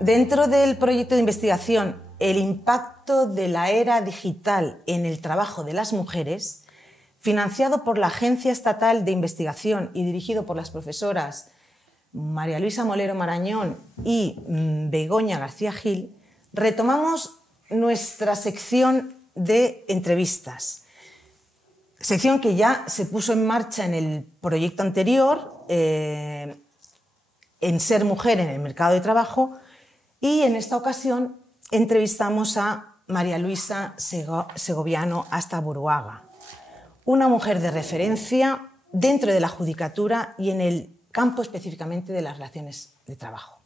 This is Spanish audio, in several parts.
Dentro del proyecto de investigación El impacto de la era digital en el trabajo de las mujeres, financiado por la Agencia Estatal de Investigación y dirigido por las profesoras María Luisa Molero Marañón y Begoña García Gil, retomamos nuestra sección de entrevistas. Sección que ya se puso en marcha en el proyecto anterior, en Ser Mujer en el Mercado de Trabajo, y en esta ocasión entrevistamos a María Luisa Segoviano Astaburuaga, una mujer de referencia dentro de la judicatura y en el campo específicamente de las relaciones de trabajo.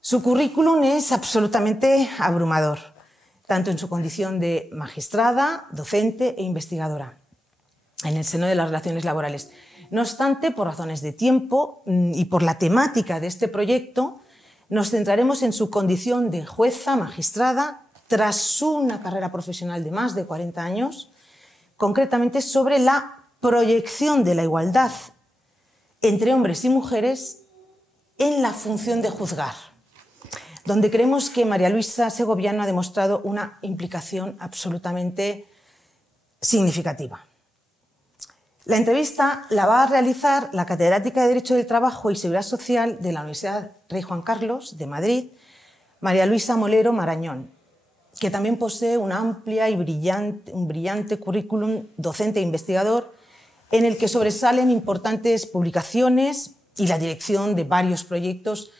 Su currículum es absolutamente abrumador, tanto en su condición de magistrada, docente e investigadora en el seno de las relaciones laborales. No obstante, por razones de tiempo y por la temática de este proyecto, nos centraremos en su condición de jueza magistrada tras una carrera profesional de más de 40 años, concretamente sobre la proyección de la igualdad entre hombres y mujeres en la función de juzgar, donde creemos que María Luisa Segoviano ha demostrado una implicación absolutamente significativa. La entrevista la va a realizar la catedrática de Derecho del Trabajo y Seguridad Social de la Universidad Rey Juan Carlos de Madrid, María Luisa Molero Marañón, que también posee una amplia y un brillante currículum docente e investigador en el que sobresalen importantes publicaciones y la dirección de varios proyectos,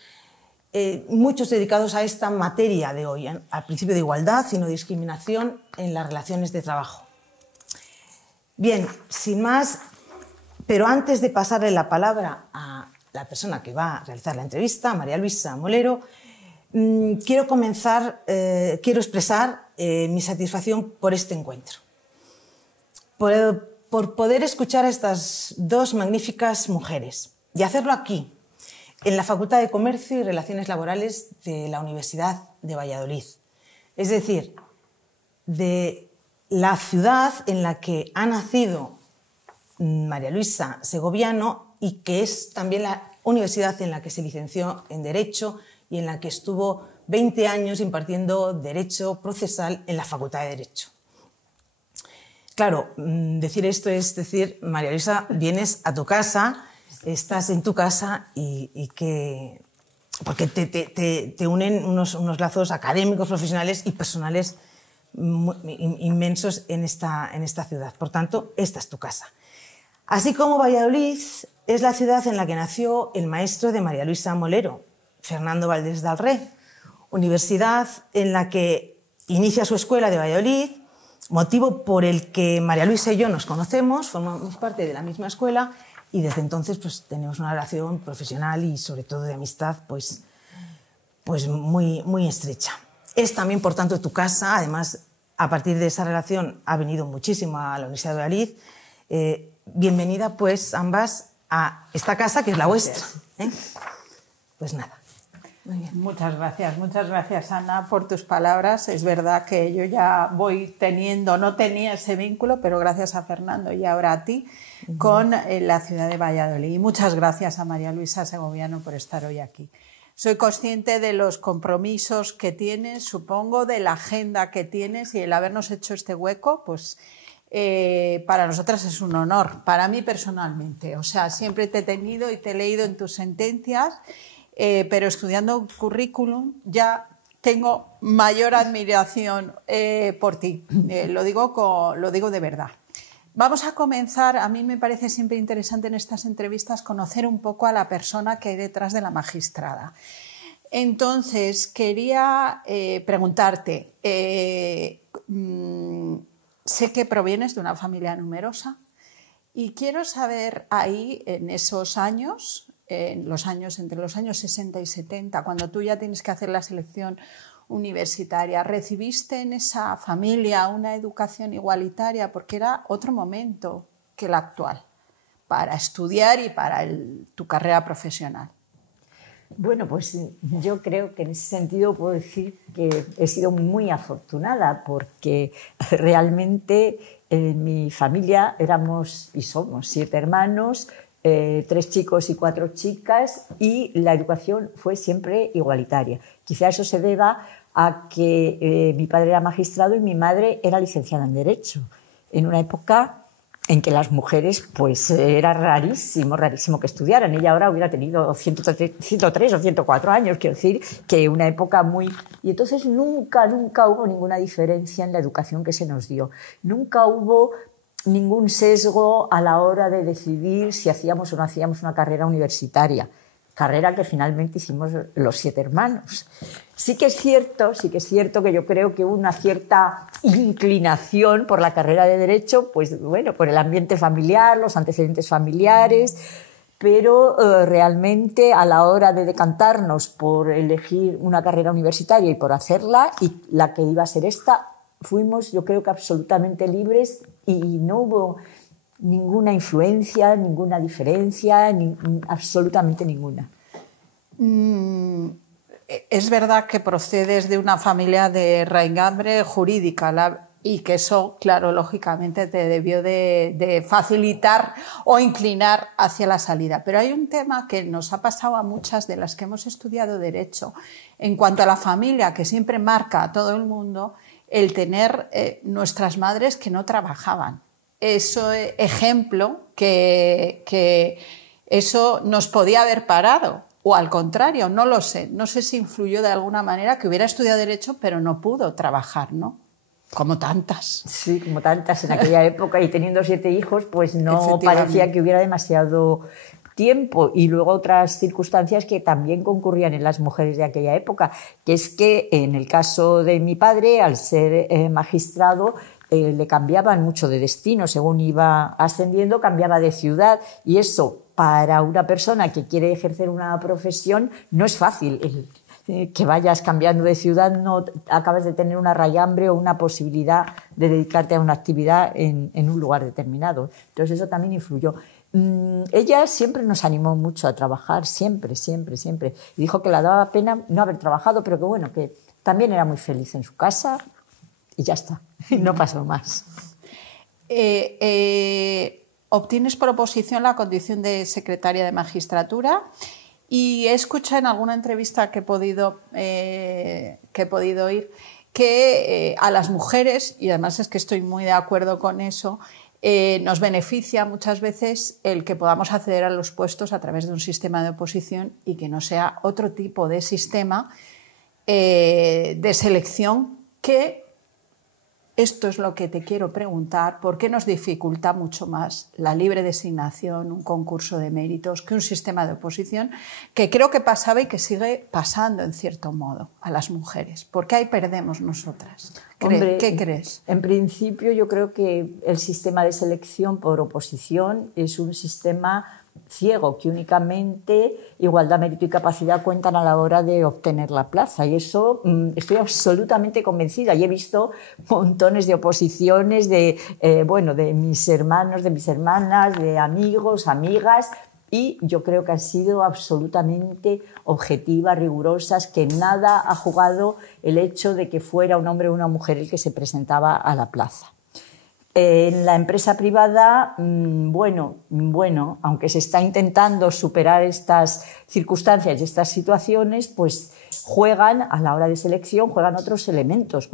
muchos dedicados a esta materia de hoy, al principio de igualdad y no discriminación en las relaciones de trabajo. Bien, sin más, pero antes de pasarle la palabra a la persona que va a realizar la entrevista, María Luisa Molero, quiero expresar mi satisfacción por este encuentro, por poder escuchar a estas dos magníficas mujeres y hacerlo aquí, en la Facultad de Comercio y Relaciones Laborales de la Universidad de Valladolid. Es decir, de la ciudad en la que ha nacido María Luisa Segoviano y que es también la universidad en la que se licenció en Derecho y en la que estuvo 20 años impartiendo Derecho Procesal en la Facultad de Derecho. Claro, decir esto es decir, María Luisa, vienes a tu casa, estás en tu casa porque te unen unos lazos académicos, profesionales y personales inmensos en esta ciudad. Por tanto, esta es tu casa. Así como Valladolid es la ciudad en la que nació el maestro de María Luisa Molero, Fernando Valdés Dalré, universidad en la que inicia su escuela de Valladolid, motivo por el que María Luisa y yo nos conocemos, formamos parte de la misma escuela y desde entonces pues, tenemos una relación profesional y sobre todo de amistad pues muy estrecha. Es también, por tanto, tu casa. Además, a partir de esa relación ha venido muchísimo a la Universidad de Valladolid. Bienvenida, pues, ambas a esta casa, que es la vuestra. Pues nada. Muy bien. Muchas gracias, Ana, por tus palabras. Es verdad que yo ya no tenía ese vínculo, pero gracias a Fernando y ahora a ti, con la ciudad de Valladolid. Y muchas gracias a María Luisa Segoviano por estar hoy aquí. Soy consciente de los compromisos que tienes, supongo, de la agenda que tienes y el habernos hecho este hueco, pues para nosotras es un honor, para mí personalmente. O sea, siempre te he tenido y te he leído en tus sentencias, pero estudiando currículum ya tengo mayor admiración por ti. Lo digo de verdad. Vamos a comenzar. A mí me parece siempre interesante en estas entrevistas conocer un poco a la persona que hay detrás de la magistrada. Entonces, quería preguntarte, sé que provienes de una familia numerosa y quiero saber ahí, en esos años, entre los años 60 y 70, cuando tú ya tienes que hacer la selección universitaria, ¿recibiste en esa familia una educación igualitaria? Porque era otro momento que el actual para estudiar y para tu carrera profesional. Bueno, pues yo creo que en ese sentido puedo decir que he sido muy afortunada porque realmente en mi familia éramos y somos 7 hermanos 3 chicos y 4 chicas, y la educación fue siempre igualitaria. Quizá eso se deba a que mi padre era magistrado y mi madre era licenciada en Derecho, en una época en que las mujeres, pues era rarísimo que estudiaran. Ella ahora hubiera tenido 103 o 104 años, quiero decir, que una época muy... Y entonces nunca hubo ninguna diferencia en la educación que se nos dio. Nunca hubo ningún sesgo a la hora de decidir si hacíamos o no hacíamos una carrera universitaria. Carrera que finalmente hicimos los 7 hermanos. Sí que es cierto que yo creo que hubo una cierta inclinación por la carrera de Derecho, pues bueno, por el ambiente familiar, los antecedentes familiares, pero realmente a la hora de decantarnos por elegir una carrera universitaria y por hacerla, y la que iba a ser esta, fuimos, yo creo que absolutamente libres, y no hubo ninguna influencia, ninguna diferencia, absolutamente ninguna. Es verdad que procedes de una familia de raigambre jurídica y que eso, claro, lógicamente te debió de facilitar o inclinar hacia la salida. Pero hay un tema que nos ha pasado a muchas de las que hemos estudiado Derecho en cuanto a la familia, que siempre marca a todo el mundo, el tener nuestras madres que no trabajaban. Eso ejemplo que eso nos podía haber parado, o al contrario, no lo sé. No sé si influyó de alguna manera que hubiera estudiado Derecho pero no pudo trabajar, ¿no? Como tantas. Sí, como tantas en aquella época, y teniendo 7 hijos, pues no parecía que hubiera demasiado tiempo. Y luego otras circunstancias que también concurrían en las mujeres de aquella época, que es que en el caso de mi padre, al ser magistrado, le cambiaban mucho de destino, según iba ascendiendo, cambiaba de ciudad, y eso para una persona que quiere ejercer una profesión no es fácil. Que vayas cambiando de ciudad, no acabas de tener una raigambre o una posibilidad de dedicarte a una actividad en un lugar determinado. Entonces eso también influyó. Ella siempre nos animó mucho a trabajar, siempre. Y dijo que le daba pena no haber trabajado, pero que bueno, que también era muy feliz en su casa. Y ya está, no pasó más. Obtienes por oposición la condición de secretaria de magistratura, y he escuchado en alguna entrevista que he podido oír que a las mujeres, y además es que estoy muy de acuerdo con eso, nos beneficia muchas veces el que podamos acceder a los puestos a través de un sistema de oposición y que no sea otro tipo de sistema de selección que... Esto es lo que te quiero preguntar: ¿por qué nos dificulta mucho más la libre designación, un concurso de méritos, que un sistema de oposición que creo que pasaba y que sigue pasando en cierto modo a las mujeres? ¿Por qué ahí perdemos nosotras? Hombre, ¿Qué crees? En principio yo creo que el sistema de selección por oposición es un sistema ciego, que únicamente igualdad, mérito y capacidad cuentan a la hora de obtener la plaza, y eso estoy absolutamente convencida, y he visto montones de oposiciones de mis hermanos, de mis hermanas, de amigos, amigas, y yo creo que han sido absolutamente objetivas, rigurosas, que nada ha jugado el hecho de que fuera un hombre o una mujer el que se presentaba a la plaza. En la empresa privada, aunque se está intentando superar estas circunstancias y estas situaciones, pues juegan, a la hora de selección, juegan otros elementos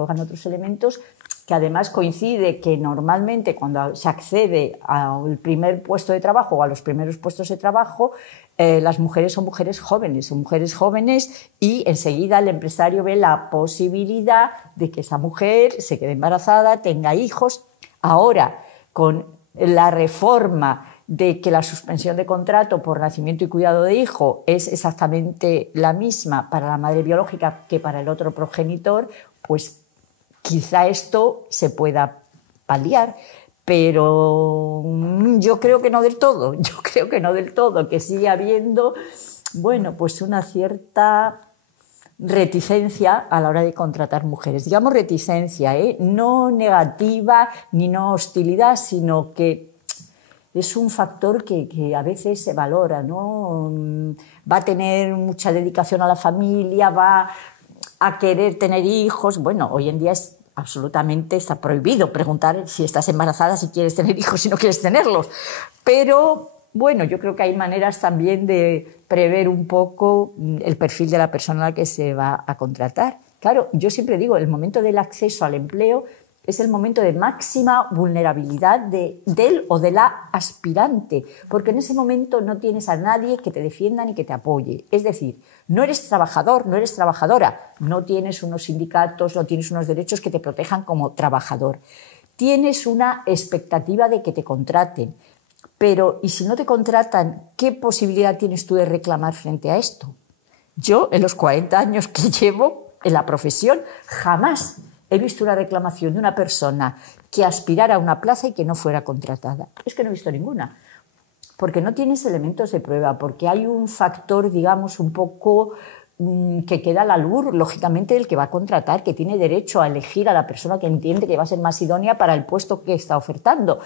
que además coincide que normalmente cuando se accede al primer puesto de trabajo o a los primeros puestos de trabajo, las mujeres son mujeres jóvenes, y enseguida el empresario ve la posibilidad de que esa mujer se quede embarazada, tenga hijos. Ahora, con la reforma de que la suspensión de contrato por nacimiento y cuidado de hijo es exactamente la misma para la madre biológica que para el otro progenitor, pues quizá esto se pueda paliar, pero yo creo que no del todo. Que sigue habiendo, pues una cierta reticencia a la hora de contratar mujeres. Digamos reticencia, no negativa ni no hostilidad, sino que es un factor que a veces se valora, ¿no? Va a tener mucha dedicación a la familia, va a querer tener hijos. Bueno, hoy en día está prohibido preguntar si estás embarazada, si quieres tener hijos, si no quieres tenerlos. Pero bueno, yo creo que hay maneras también de prever un poco el perfil de la persona a la que se va a contratar. Claro, yo siempre digo, el momento del acceso al empleo es el momento de máxima vulnerabilidad del o de la aspirante, porque en ese momento no tienes a nadie que te defienda ni que te apoye. Es decir, no eres trabajador, no eres trabajadora, no tienes unos sindicatos, no tienes unos derechos que te protejan como trabajador. Tienes una expectativa de que te contraten, pero ¿y si no te contratan, qué posibilidad tienes tú de reclamar frente a esto? Yo, en los 40 años que llevo en la profesión, jamás he visto una reclamación de una persona que aspirara a una plaza y que no fuera contratada. Es que no he visto ninguna, porque no tienes elementos de prueba, porque hay un factor, digamos, un poco que queda al albur, lógicamente, del que va a contratar, que tiene derecho a elegir a la persona que entiende que va a ser más idónea para el puesto que está ofertando.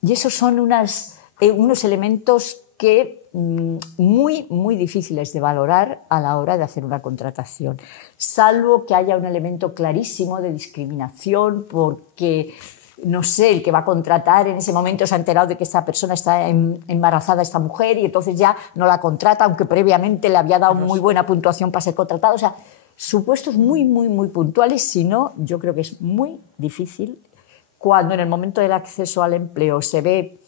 Y esos son unos elementos que muy difíciles de valorar a la hora de hacer una contratación, salvo que haya un elemento clarísimo de discriminación porque, no sé, el que va a contratar en ese momento se ha enterado de que esta persona está embarazada, esta mujer, y entonces ya no la contrata, aunque previamente le había dado muy buena puntuación para ser contratado. O sea, supuestos muy puntuales, si no, yo creo que es muy difícil cuando en el momento del acceso al empleo se ve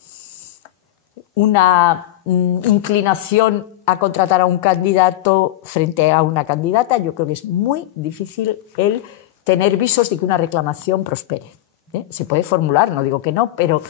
una inclinación a contratar a un candidato frente a una candidata. Yo creo que es muy difícil el tener visos de que una reclamación prospere. Se puede formular, no digo que no, pero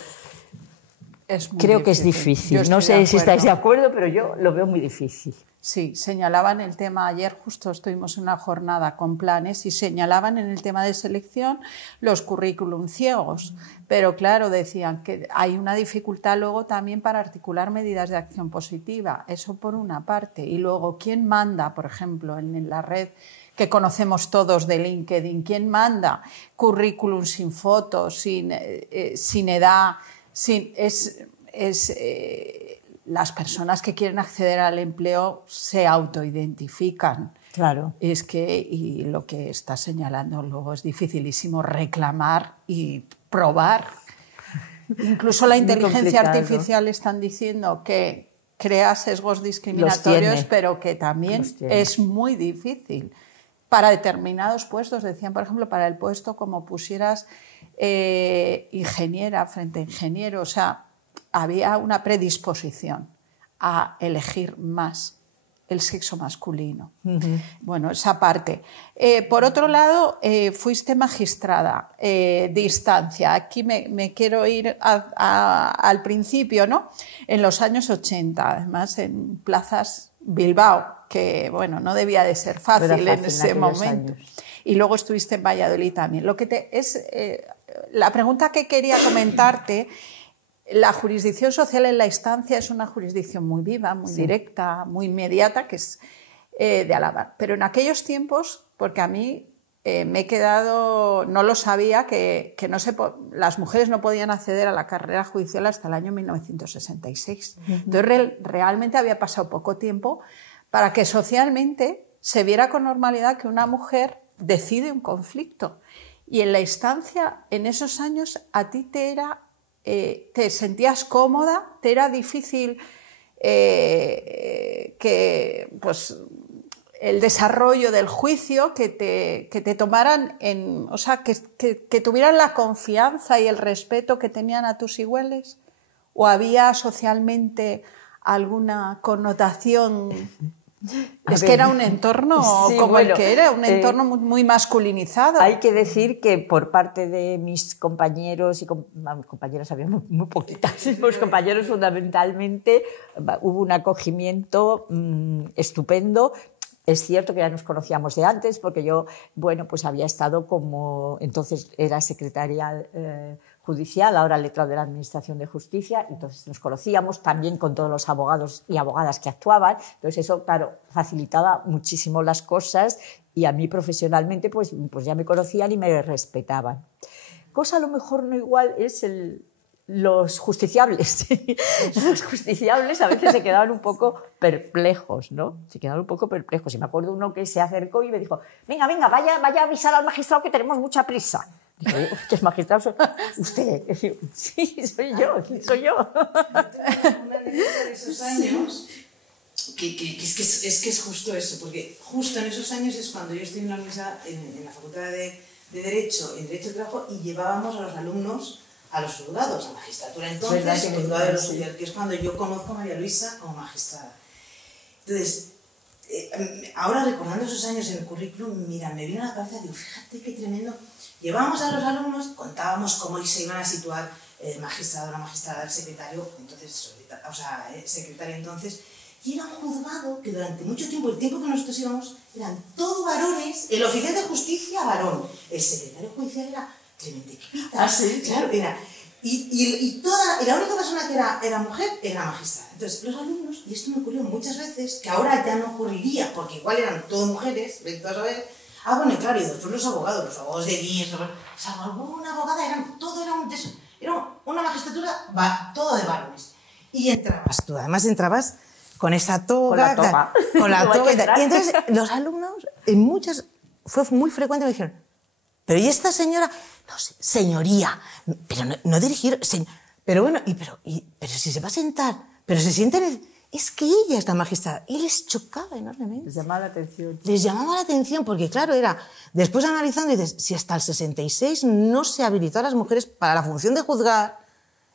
creo que es difícil. No sé si estáis de acuerdo, pero yo lo veo muy difícil. Sí, señalaban el tema, ayer justo estuvimos en una jornada con planes y señalaban en el tema de selección los currículum ciegos, pero claro, decían que hay una dificultad luego también para articular medidas de acción positiva, eso por una parte, y luego quién manda, por ejemplo, en la red que conocemos todos de LinkedIn, quién manda currículum sin fotos, sin edad, las personas que quieren acceder al empleo se autoidentifican. Claro. Es que, y lo que está señalando luego, es dificilísimo reclamar y probar. Incluso la inteligencia artificial están diciendo que crea sesgos discriminatorios, pero que también es muy difícil. Para determinados puestos, decían, por ejemplo, para el puesto como pusieras ingeniera frente a ingeniero, o sea, había una predisposición a elegir más el sexo masculino. Bueno, esa parte. Por otro lado, fuiste magistrada de instancia. Aquí me quiero ir al principio, ¿no? En los años 80, además en plazas Bilbao, que bueno, no debía de ser fácil en ese momento. Y luego estuviste en Valladolid también. La pregunta que quería comentarte: la jurisdicción social en la instancia es una jurisdicción muy viva, muy directa, muy inmediata, que es de alabar. Pero en aquellos tiempos, porque a mí me he quedado, no lo sabía, que las mujeres no podían acceder a la carrera judicial hasta el año 1966. Entonces realmente había pasado poco tiempo para que socialmente se viera con normalidad que una mujer decide un conflicto. Y en la instancia, en esos años, a ti te sentías cómoda, te era difícil el desarrollo del juicio, que te tomaran o sea, que tuvieran la confianza y el respeto que tenían a tus iguales, o había socialmente alguna connotación. Es que era un entorno el que era, un entorno muy masculinizado. Hay que decir que por parte de mis compañeros y compañeras, había muy poquitas, los compañeros fundamentalmente, hubo un acogimiento estupendo. Es cierto que ya nos conocíamos de antes, porque yo, pues había estado entonces era secretaria judicial, ahora letrado de la Administración de Justicia, entonces nos conocíamos también con todos los abogados y abogadas que actuaban, entonces eso, claro, facilitaba muchísimo las cosas, y a mí profesionalmente pues ya me conocían y me respetaban. Cosa a lo mejor no igual es los justiciables. Los justiciables a veces se quedaban un poco perplejos, ¿no? Se quedaban un poco perplejos. Y me acuerdo uno que se acercó y me dijo: venga, vaya a avisar al magistrado que tenemos mucha prisa. Digo, ¿qué es magistrado? Usted. Sí, soy yo. Una anécdota de esos años, que es justo eso, porque justo en esos años es cuando yo estoy en la universidad, en la Facultad de Derecho, en Derecho del Trabajo, y llevábamos a los alumnos a los juzgados, a magistratura entonces, el juzgado de los juzgados, que es cuando yo conozco a María Luisa como magistrada. Entonces, ahora recordando esos años en el currículum, mira, me vino a la cabeza, digo, fíjate qué tremendo. Llevábamos a los alumnos, contábamos cómo se iban a situar el magistrado, la magistrada, el secretario, entonces, o sea, secretario entonces, y era un juzgado que durante mucho tiempo, el tiempo que nosotros íbamos, eran todos varones, el oficial de justicia varón, el secretario judicial era Clemente Quipita. Ah, sí. Claro, era. Y la única persona que era mujer era magistrada. Entonces, los alumnos, y esto me ocurrió muchas veces, que ahora ya no ocurriría, porque igual eran todas mujeres, ¿ves? Todas a ver. Ah, bueno, y claro, y después los abogados de 10, alguna abogada, todo era una magistratura, todo de varones. Y entrabas tú, además entrabas con esa toga, con la toga. Y entonces los alumnos, en muchas, fue muy frecuente, me dijeron, pero ¿y esta señora? No sé, señoría, pero no dirigir, pero bueno, pero si se va a sentar, pero se sienta es que ella es la magistrada, y les chocaba enormemente. Les llamaba la atención. Les llamaba la atención, porque claro, era, después analizando, dices, si hasta el 66 no se habilitó a las mujeres para la función de juzgar,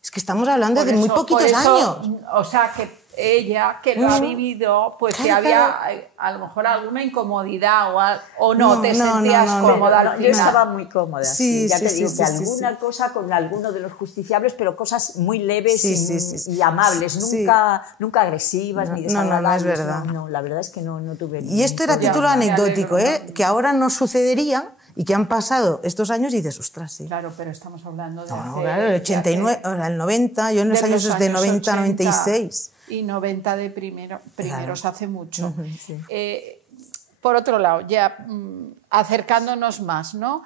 es que estamos hablando de muy poquitos años. O sea, que ella, que lo ha vivido, pues que había a lo mejor alguna incomodidad o no te sentías cómoda. Yo estaba muy cómoda. Sí, ya te sí, digo sí, que sí, alguna cosa con alguno de los justiciables, pero cosas muy leves y amables, nunca agresivas ni desagradables. No, es verdad. No, la verdad es que no tuve. Y esto era título anecdótico, que ahora no sucedería. Y que han pasado estos años y dices, ostras, sí. Claro, pero estamos hablando de... claro, el 89, el 90, yo en los años de 90 a 96. Y 90 de primeros claro. Hace mucho. Sí. Por otro lado, ya acercándonos más, ¿no?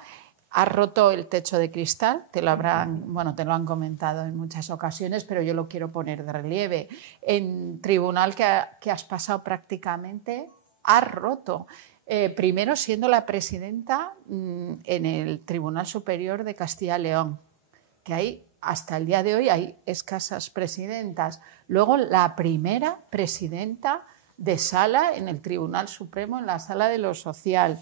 Has roto el techo de cristal, te lo han comentado en muchas ocasiones, pero yo lo quiero poner de relieve. En tribunal que has pasado prácticamente, has roto. Primero siendo la presidenta en el Tribunal Superior de Castilla y León, que hay, hasta el día de hoy hay escasas presidentas. Luego la primera presidenta de sala en el Tribunal Supremo, en la Sala de lo Social.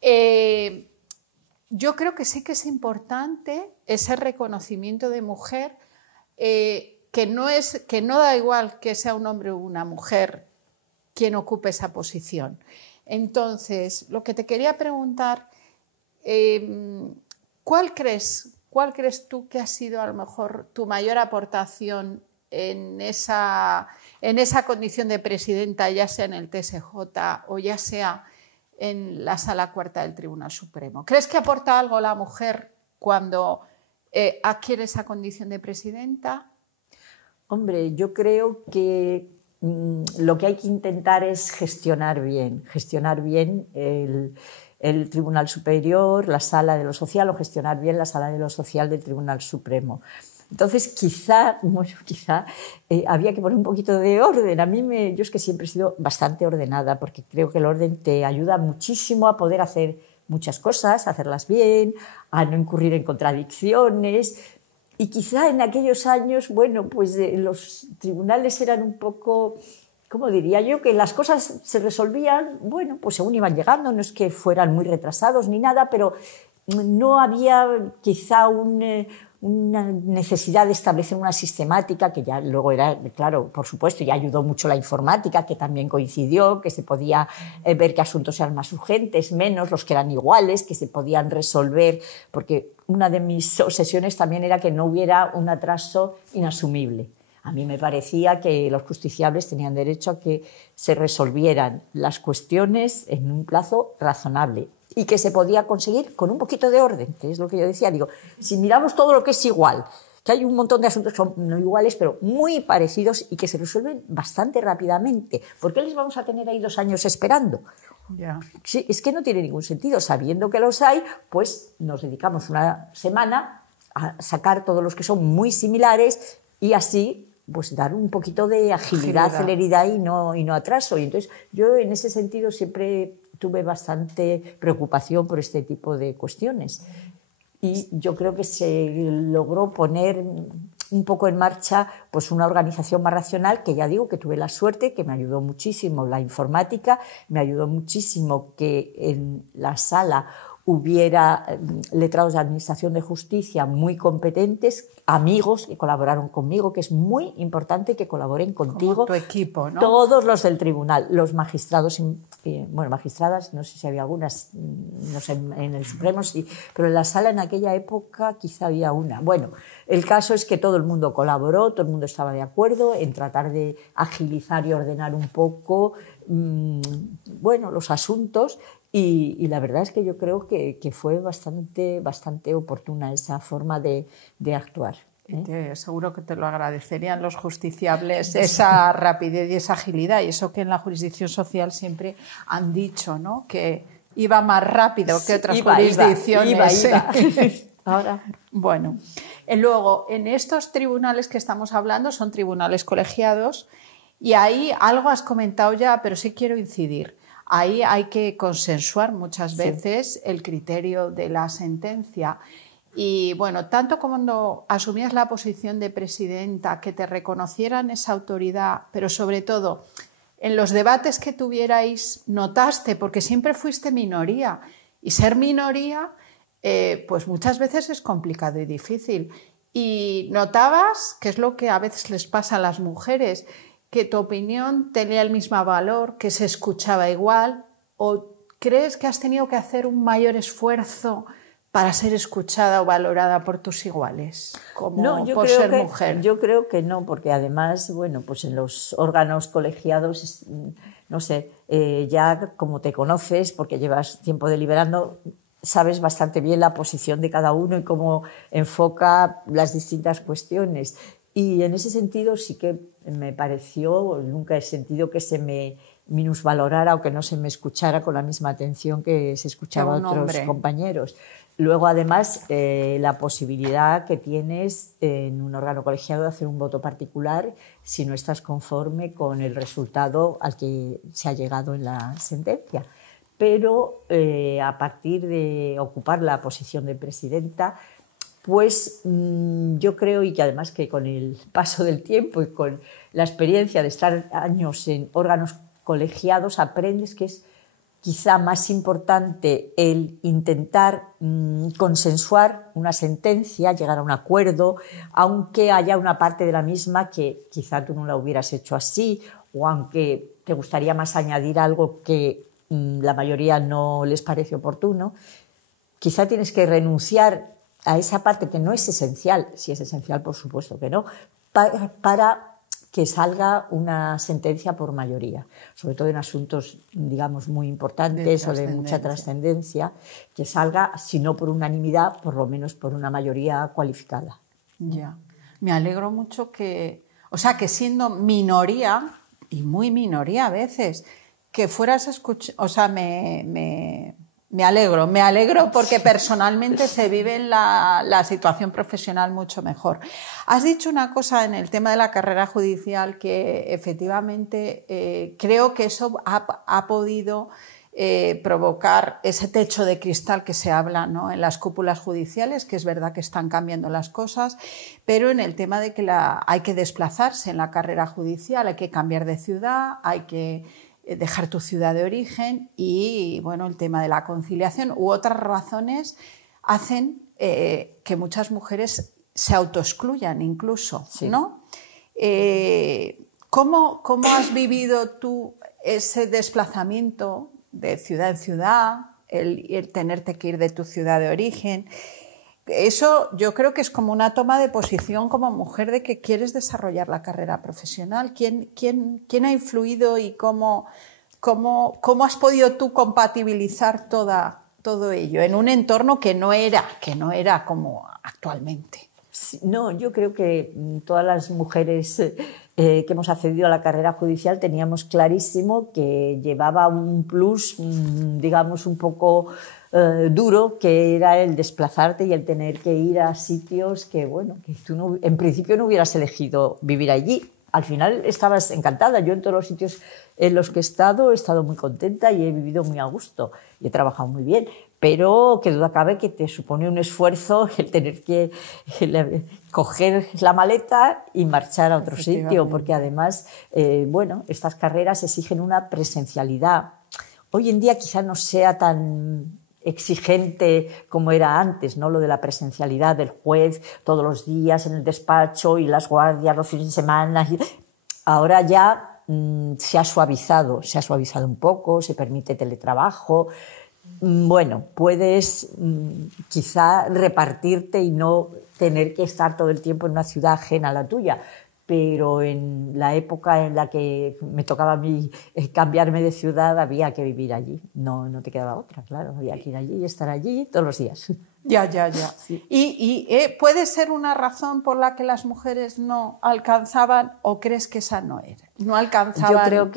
Yo creo que sí que es importante ese reconocimiento de mujer, que no da igual que sea un hombre o una mujer quien ocupe esa posición. Entonces, lo que te quería preguntar, ¿cuál crees tú que ha sido a lo mejor tu mayor aportación en esa condición de presidenta, ya sea en el TSJ o ya sea en la Sala Cuarta del Tribunal Supremo? ¿Crees que aporta algo la mujer cuando adquiere esa condición de presidenta? Hombre, yo creo que lo que hay que intentar es gestionar bien el Tribunal Superior, la Sala de lo Social, o gestionar bien la Sala de lo Social del Tribunal Supremo. Entonces, quizá había que poner un poquito de orden. Yo es que siempre he sido bastante ordenada, porque creo que el orden te ayuda muchísimo a poder hacer muchas cosas, a hacerlas bien, a no incurrir en contradicciones. Y quizá en aquellos años, los tribunales eran un poco, ¿cómo diría yo? Que las cosas se resolvían, según iban llegando, no es que fueran muy retrasados ni nada, pero no había quizá una necesidad de establecer una sistemática, que ya luego era, claro, por supuesto, ya ayudó mucho la informática, que también coincidió, que se podía ver qué asuntos eran más urgentes, menos, los que eran iguales, que se podían resolver, porque una de mis obsesiones también era que no hubiera un atraso inasumible. A mí me parecía que los justiciables tenían derecho a que se resolvieran las cuestiones en un plazo razonable y que se podía conseguir con un poquito de orden, que es lo que yo decía. Digo, si miramos todo lo que es igual, que hay un montón de asuntos que son no iguales, pero muy parecidos y que se resuelven bastante rápidamente, ¿por qué les vamos a tener ahí 2 años esperando? Yeah. Sí, es que no tiene ningún sentido. Sabiendo que los hay, pues nos dedicamos una semana a sacar todos los que son muy similares y así pues dar un poquito de agilidad, celeridad y no atraso. Y entonces yo en ese sentido siempre tuve bastante preocupación por este tipo de cuestiones. y yo creo que se logró poner un poco en marcha pues una organización más racional, que ya digo que tuve la suerte, que me ayudó muchísimo la informática, me ayudó muchísimo que en la sala hubiera letrados de Administración de Justicia muy competentes, amigos que colaboraron conmigo, que es muy importante que colaboren contigo. Como tu equipo, ¿no? Todos los del tribunal, los magistrados, bueno, magistradas, no sé si había algunas, no sé, en el Supremo sí, pero en la sala en aquella época quizá había una. Bueno, el caso es que todo el mundo colaboró, todo el mundo estaba de acuerdo en tratar de agilizar y ordenar un poco, bueno, los asuntos. Y la verdad es que yo creo que fue bastante oportuna esa forma de actuar. Seguro que te lo agradecerían los justiciables, esa rapidez y esa agilidad, y eso que en la jurisdicción social siempre han dicho, ¿no? Que iba más rápido que otras jurisdicciones. Iba. Ahora. Bueno, luego, en estos tribunales que estamos hablando son tribunales colegiados, y ahí algo has comentado ya, pero sí quiero incidir. Ahí hay que consensuar muchas veces el criterio de la sentencia. Y bueno, tanto cuando asumías la posición de presidenta, que te reconocieran esa autoridad, pero sobre todo en los debates que tuvierais, notaste, porque siempre fuiste minoría, y ser minoría pues muchas veces es complicado y difícil. Y notabas, que es lo que a veces les pasa a las mujeres, que tu opinión tenía el mismo valor, que se escuchaba igual, o crees que has tenido que hacer un mayor esfuerzo para ser escuchada o valorada por tus iguales, como por ser mujer? Yo creo que no, porque además, bueno, pues en los órganos colegiados, no sé, ya como te conoces, porque llevas tiempo deliberando, sabes bastante bien la posición de cada uno y cómo enfoca las distintas cuestiones. Y en ese sentido sí que me pareció, nunca he sentido que se me minusvalorara o que no se me escuchara con la misma atención que se escuchaba a otros compañeros. Luego, además, la posibilidad que tienes en un órgano colegiado de hacer un voto particular si no estás conforme con el resultado al que se ha llegado en la sentencia. Pero a partir de ocupar la posición de presidenta, pues yo creo, y que además que con el paso del tiempo y con la experiencia de estar años en órganos colegiados, aprendes que es quizá más importante el intentar consensuar una sentencia, llegar a un acuerdo, aunque haya una parte de la misma que quizá tú no la hubieras hecho así, o aunque te gustaría más añadir algo que la mayoría no les parece oportuno. Quizá tienes que renunciar a esa parte que no es esencial, si es esencial por supuesto que no, para que salga una sentencia por mayoría, sobre todo en asuntos, digamos, muy importantes o de mucha trascendencia, que salga, si no por unanimidad, por lo menos por una mayoría cualificada. Ya, me alegro mucho que, o sea, que siendo minoría, y muy minoría a veces, que fueras a escuchar, o sea, me alegro porque personalmente se vive la situación profesional mucho mejor. Has dicho una cosa en el tema de la carrera judicial que efectivamente creo que eso ha podido provocar ese techo de cristal que se habla, ¿no?, en las cúpulas judiciales, que es verdad que están cambiando las cosas, pero en el tema de que hay que desplazarse en la carrera judicial, hay que cambiar de ciudad, hay que dejar tu ciudad de origen y, bueno, el tema de la conciliación u otras razones hacen que muchas mujeres se autoexcluyan incluso, sí, ¿no? ¿Cómo has vivido tú ese desplazamiento de ciudad en ciudad, el tenerte que ir de tu ciudad de origen? Eso yo creo que es como una toma de posición como mujer de que quieres desarrollar la carrera profesional. ¿Quién ha influido y cómo has podido tú compatibilizar todo ello en un entorno que no era como actualmente? No, yo creo que todas las mujeres que hemos accedido a la carrera judicial teníamos clarísimo que llevaba un plus, digamos, un poco duro, que era el desplazarte y el tener que ir a sitios que, bueno, que tú en principio no hubieras elegido vivir allí. Al final estabas encantada. Yo en todos los sitios en los que he estado muy contenta y he vivido muy a gusto y he trabajado muy bien. pero que duda cabe que te supone un esfuerzo el tener que coger la maleta y marchar a otro sitio, porque además, bueno, estas carreras exigen una presencialidad. Hoy en día quizá no sea tan exigente como era antes, ¿no? Lo de la presencialidad del juez todos los días en el despacho y las guardias los fines de semana. Ahora ya se ha suavizado un poco, se permite teletrabajo. Bueno, puedes quizá repartirte y no tener que estar todo el tiempo en una ciudad ajena a la tuya, pero en la época en la que me tocaba a mí cambiarme de ciudad había que vivir allí, no te quedaba otra, claro, había que ir allí y estar allí todos los días. Ya. Sí. ¿Y puede ser una razón por la que las mujeres no alcanzaban, o crees que esa no era? No alcanzaban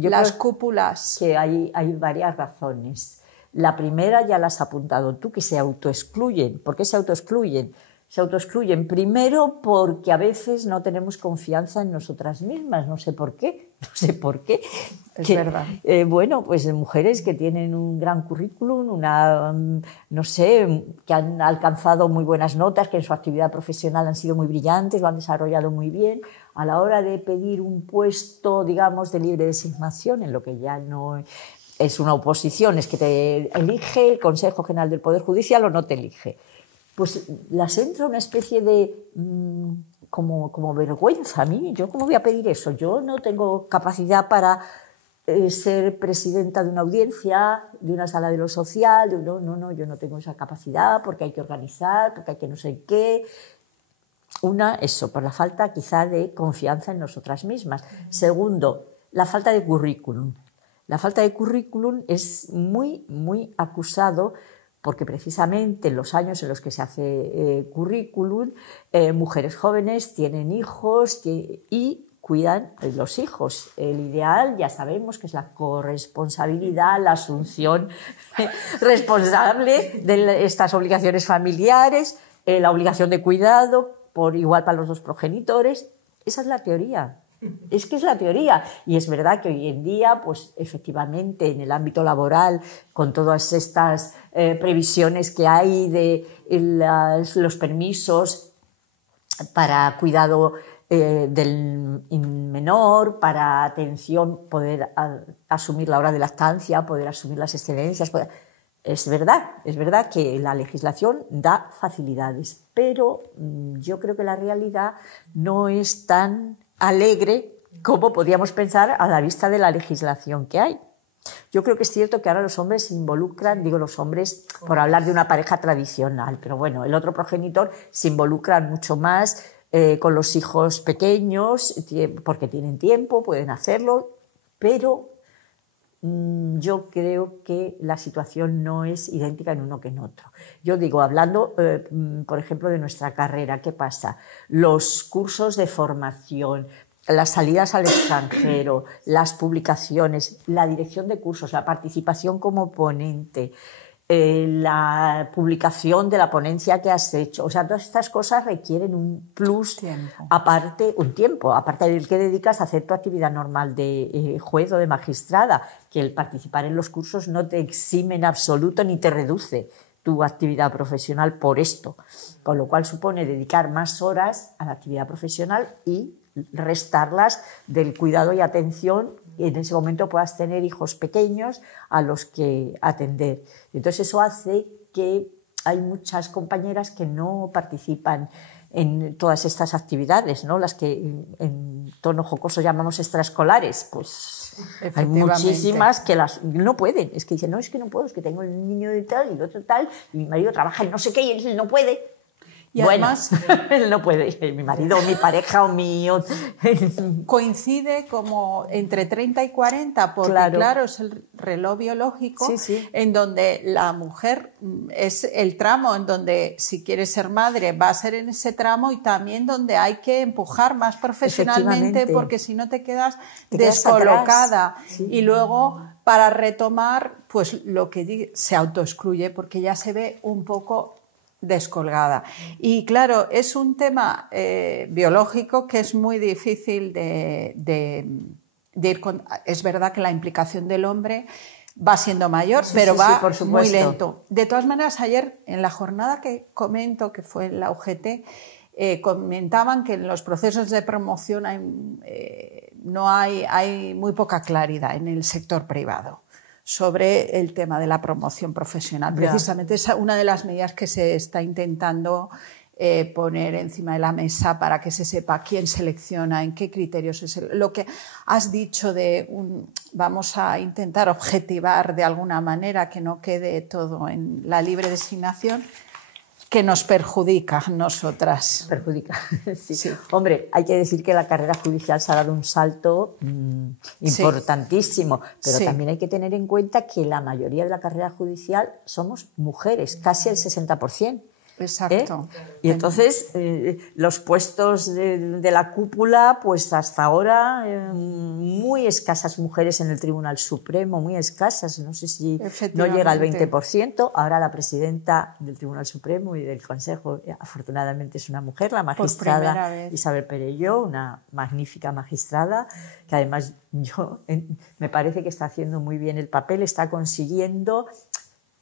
las cúpulas. Que hay varias razones. La primera ya la has apuntado tú, que se autoexcluyen. ¿Por qué se autoexcluyen? Se autoexcluyen primero porque a veces no tenemos confianza en nosotras mismas, no sé por qué. Es verdad. Bueno, pues mujeres que tienen un gran currículum, no sé, que han alcanzado muy buenas notas, que en su actividad profesional han sido muy brillantes, lo han desarrollado muy bien, a la hora de pedir un puesto, digamos, de libre designación, en lo que ya no es una oposición, es que te elige el Consejo General del Poder Judicial o no te elige. Pues las entra una especie de como vergüenza a mí. ¿Yo cómo voy a pedir eso? Yo no tengo capacidad para ser presidenta de una audiencia, de una sala de lo social. No, yo no tengo esa capacidad porque hay que organizar, porque hay que no sé qué. Eso, por la falta quizá de confianza en nosotras mismas. Segundo, la falta de currículum. La falta de currículum es muy, muy acusado porque precisamente en los años en los que se hace currículum, mujeres jóvenes tienen hijos y cuidan los hijos. El ideal, ya sabemos, que es la corresponsabilidad, la asunción responsable de estas obligaciones familiares, la obligación de cuidado por igual para los dos progenitores. Esa es la teoría. Es que es la teoría, y es verdad que hoy en día, pues efectivamente, en el ámbito laboral, con todas estas previsiones que hay de los permisos para cuidado del menor, para atención, poder asumir la hora de lactancia, poder asumir las excedencias. Es verdad que la legislación da facilidades, pero yo creo que la realidad no es tan alegre como podríamos pensar a la vista de la legislación que hay. Yo creo que es cierto que ahora los hombres se involucran, digo los hombres por hablar de una pareja tradicional, pero bueno, el otro progenitor se involucra mucho más con los hijos pequeños porque tienen tiempo, pueden hacerlo, pero yo creo que la situación no es idéntica en uno que en otro. Yo digo, hablando, por ejemplo, de nuestra carrera, ¿qué pasa? Los cursos de formación, las salidas al extranjero, las publicaciones, la dirección de cursos, la participación como ponente, la publicación de la ponencia que has hecho. O sea, todas estas cosas requieren un plus, aparte del que dedicas a hacer tu actividad normal de juez o de magistrada, que el participar en los cursos no te exime en absoluto ni te reduce tu actividad profesional por esto, con lo cual supone dedicar más horas a la actividad profesional y restarlas del cuidado y atención, y en ese momento puedas tener hijos pequeños a los que atender. Entonces eso hace que hay muchas compañeras que no participan en todas estas actividades, ¿no? Las que en tono jocoso llamamos extraescolares, pues hay muchísimas que no pueden. Es que dicen, no, es que no puedo, es que tengo el niño de tal y el otro tal, y mi marido trabaja en no sé qué y él no puede. Y además, él no puede, mi marido, mi pareja o mi... Coincide como entre 30 y 40, porque claro es el reloj biológico, en donde la mujer es el tramo en donde, si quiere ser madre, va a ser en ese tramo, y también donde hay que empujar más profesionalmente, porque si no te quedas descolocada. Y luego, para retomar, pues lo que se autoexcluye, porque ya se ve un poco descolgada. Y claro, es un tema biológico que es muy difícil de ir con. Es verdad que la implicación del hombre va siendo mayor, Sí, pero sí, va sí, por muy supuesto. lento. De todas maneras, ayer en la jornada que comento, que fue en la UGT, comentaban que en los procesos de promoción hay muy poca claridad en el sector privado sobre el tema de la promoción profesional. Precisamente es una de las medidas que se está intentando poner encima de la mesa para que se sepa quién selecciona, en qué criterios es lo que has dicho vamos a intentar objetivar de alguna manera, que no quede todo en la libre designación, que nos perjudica a nosotras. Perjudica, sí. Sí. Hombre, hay que decir que la carrera judicial se ha dado un salto importantísimo, pero sí, también hay que tener en cuenta que la mayoría de la carrera judicial somos mujeres, casi el 60%. Exacto. Y entonces los puestos de la cúpula, pues hasta ahora muy escasas mujeres en el Tribunal Supremo, muy escasas, no sé si no llega al 20%. Ahora la presidenta del Tribunal Supremo y del Consejo afortunadamente es una mujer, la magistrada Isabel Perelló, una magnífica magistrada que además me parece que está haciendo muy bien el papel, está consiguiendo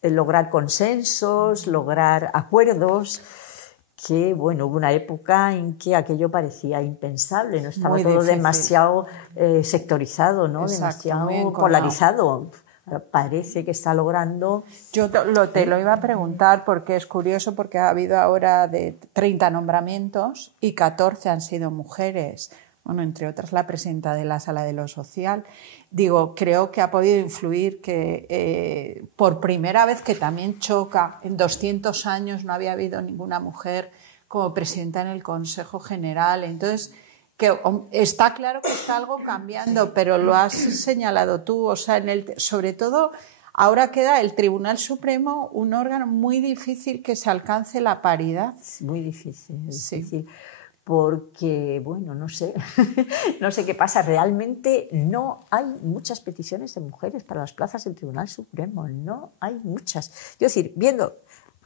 lograr consensos, lograr acuerdos, que bueno, hubo una época en que aquello parecía impensable, no estaba muy todo demasiado sectorizado, ¿no? Exacto, demasiado polarizado. Parece que está logrando... Yo te lo iba a preguntar porque es curioso, porque ha habido ahora de 30 nombramientos y 14 han sido mujeres. Bueno, entre otras la presidenta de la Sala de lo Social. Digo, creo que ha podido influir que por primera vez, que también choca, en 200 años no había habido ninguna mujer como presidenta en el Consejo General. Entonces, que está claro que está algo cambiando, pero lo has señalado tú, o sea, sobre todo ahora queda el Tribunal Supremo un órgano muy difícil que se alcance la paridad. Muy difícil, difícil. Porque, bueno, no sé qué pasa. Realmente no hay muchas peticiones de mujeres para las plazas del Tribunal Supremo, no hay muchas. Quiero decir, viendo,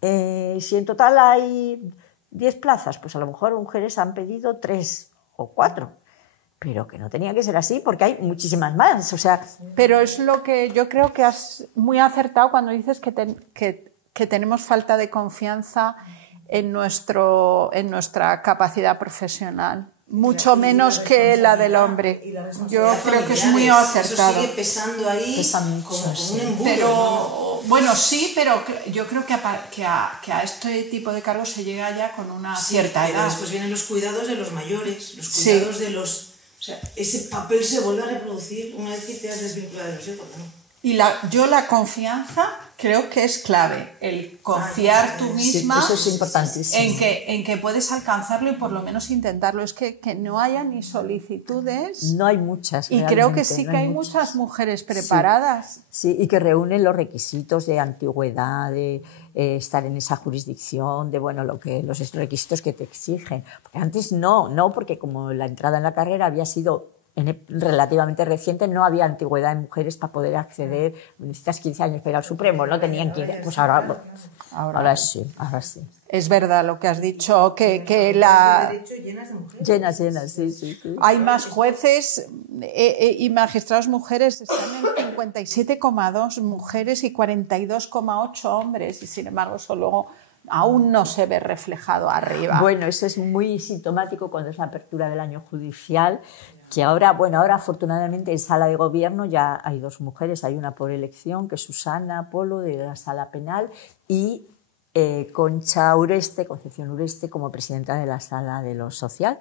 si en total hay 10 plazas, pues a lo mejor mujeres han pedido 3 o 4, pero que no tenía que ser así porque hay muchísimas más. O sea, pero es lo que yo creo que has muy acertado cuando dices que tenemos falta de confianza en nuestra capacidad profesional, mucho menos que la del hombre. Yo creo que es muy acertado. Eso sigue pesando ahí como un embudo. Pero, bueno, sí, pero yo creo que a este tipo de cargos se llega ya con una cierta edad. Después vienen los cuidados de los mayores, los cuidados de los... O sea, ese papel se vuelve a reproducir una vez que te has desvinculado de los hijos, ¿no? Y la confianza creo que es clave, el confiar tú misma, eso es importantísimo, en que puedes alcanzarlo y por lo menos intentarlo. Es que no haya ni solicitudes. No hay muchas. Y creo que sí que hay muchas mujeres preparadas. Sí, y que reúnen los requisitos de antigüedad, de estar en esa jurisdicción, de bueno, los requisitos que te exigen. Porque antes no, porque como la entrada en la carrera había sido relativamente reciente, no había antigüedad en mujeres para poder acceder. Necesitas 15 años para ir al Supremo, no tenían 15, pues ahora sí. Es verdad lo que has dicho, que la... Llenas, sí. Hay más jueces y magistrados mujeres, están en 57,2 mujeres y 42,8 hombres, y sin embargo solo aún no se ve reflejado arriba. Bueno, eso es muy sintomático cuando es la apertura del año judicial, que ahora afortunadamente en Sala de Gobierno ya hay 2 mujeres, hay una por elección, que es Susana Polo de la Sala Penal, y Concepción Ureste como presidenta de la Sala de lo Social.